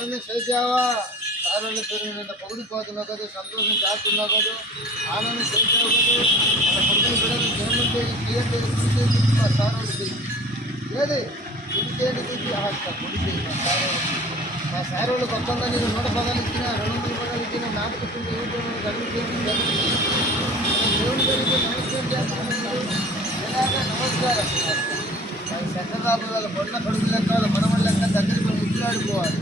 ఆనందం చేసావా సారోళ్ళు పెరిగినంత పొగిడిపోతున్నావు కదా, సంతోషం చేస్తున్నావు కదా, ఆనందం చేసావు కదా. అలా కొడుకుని బిడ్డలు జన్మం చేసి క్లియర్ చేసి గుడి చేసి మా సారోళ్ళు చేసి లేదు గుడి చేయండి చూసి గుడి చేయి మా సారోళ్ళు కొత్తగా నేను 100 ఇచ్చిన 200 ఇచ్చిన నాటుకుంటే ఏమిటో గడువు చేసి దేవుడి దగ్గరికి నమస్కారం చేస్తున్నాను. ఎలాగా నమస్కారం చక్రరాబు వాళ్ళ బొడ్ల కడుపు లెక్క వాళ్ళ మనవళ్ళ లెక్క దగ్గరికి ముద్దులాడుకోవాలి.